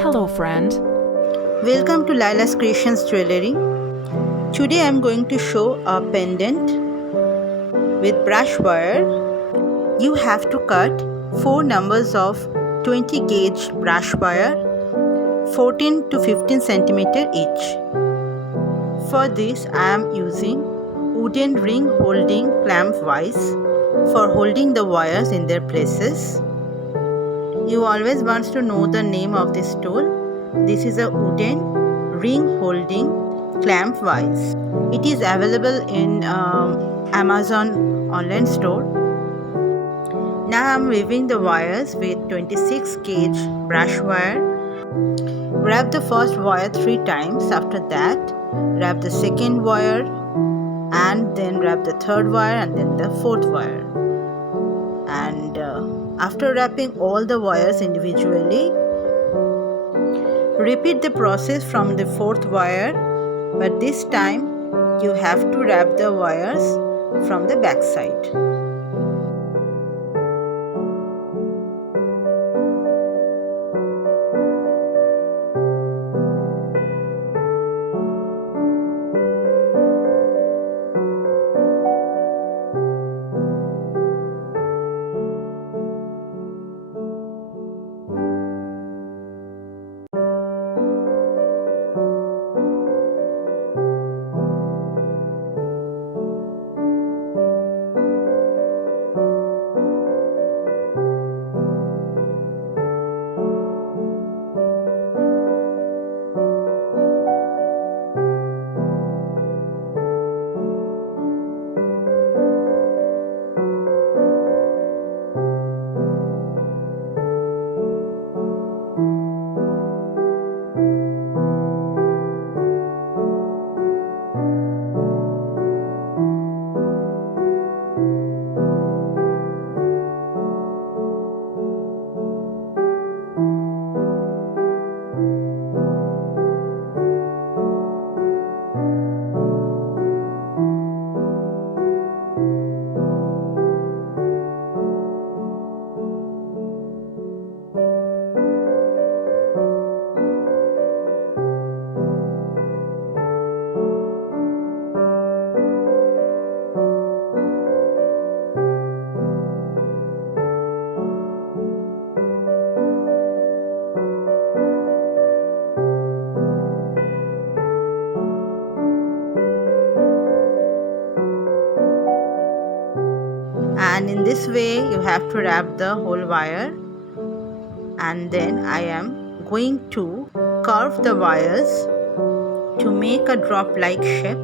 Hello, friend. Welcome to Lila's Creations Jewelry. Today I am going to show a pendant with brush wire. You have to cut 4 numbers of 20 gauge brush wire, 14 to 15 centimeter each. For this I am using wooden ring holding clamp vise for holding the wires in their places. You always want to know the name of this tool. This is a wooden ring holding clamp vise. It is available in Amazon online store. Now I am weaving the wires with 26 gauge brush wire. Wrap the first wire 3 times. After that, wrap the second wire and then wrap the third wire and then the fourth wire. And after wrapping all the wires individually, repeat the process from the fourth wire, but this time you have to wrap the wires from the back side. And in this way you have to wrap the whole wire, and then I am going to curve the wires to make a drop like shape.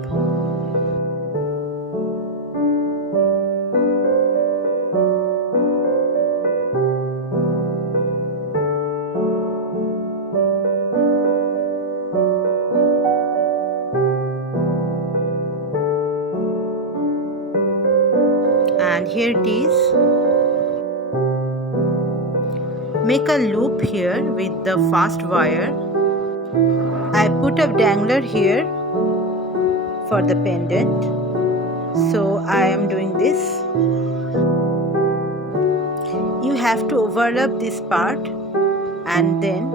And here it is. Make a loop here with the fast wire. I put a dangler here for the pendant, so I am doing this. You have to overlap this part and then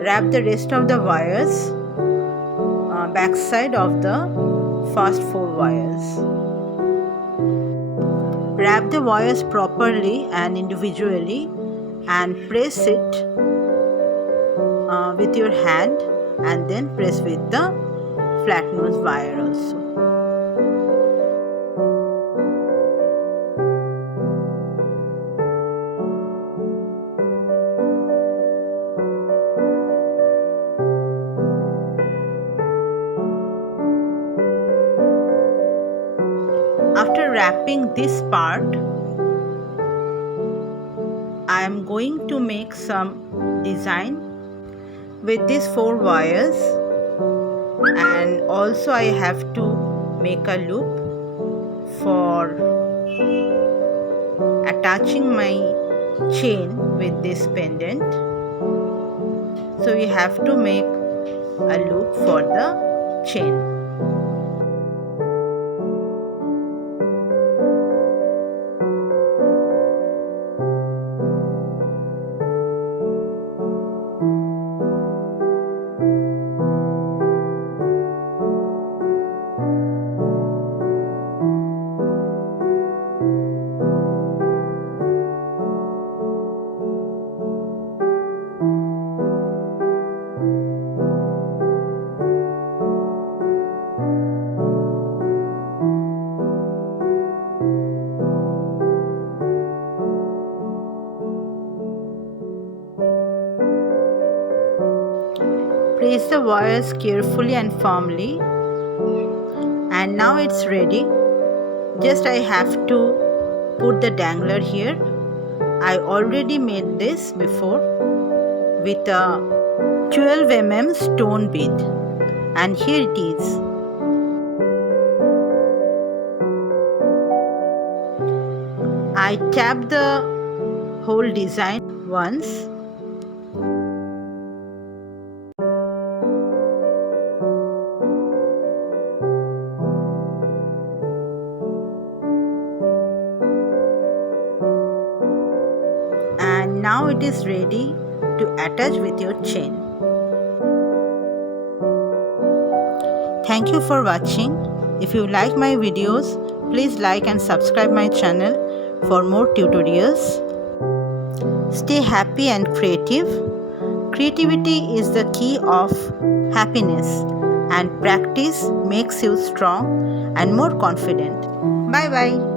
wrap the rest of the wires back side of the first 4 wires. Wrap the wires properly and individually and press it with your hand, and then press with the flat nose wire also. After wrapping this part, I am going to make some design with these 4 wires, and also I have to make a loop for attaching my chain with this pendant. So you have to make a loop for the chain. Place the wires carefully and firmly. And now it's ready. Just I have to put the dangler here. I already made this before with a 12 stone bead, and here it is. I tap the whole design once. And now it is ready to attach with your chain. Thank you for watching. If you like my videos, please like and subscribe my channel for more tutorials. Stay happy and creative. Creativity is the key of happiness, and practice makes you strong and more confident. Bye bye.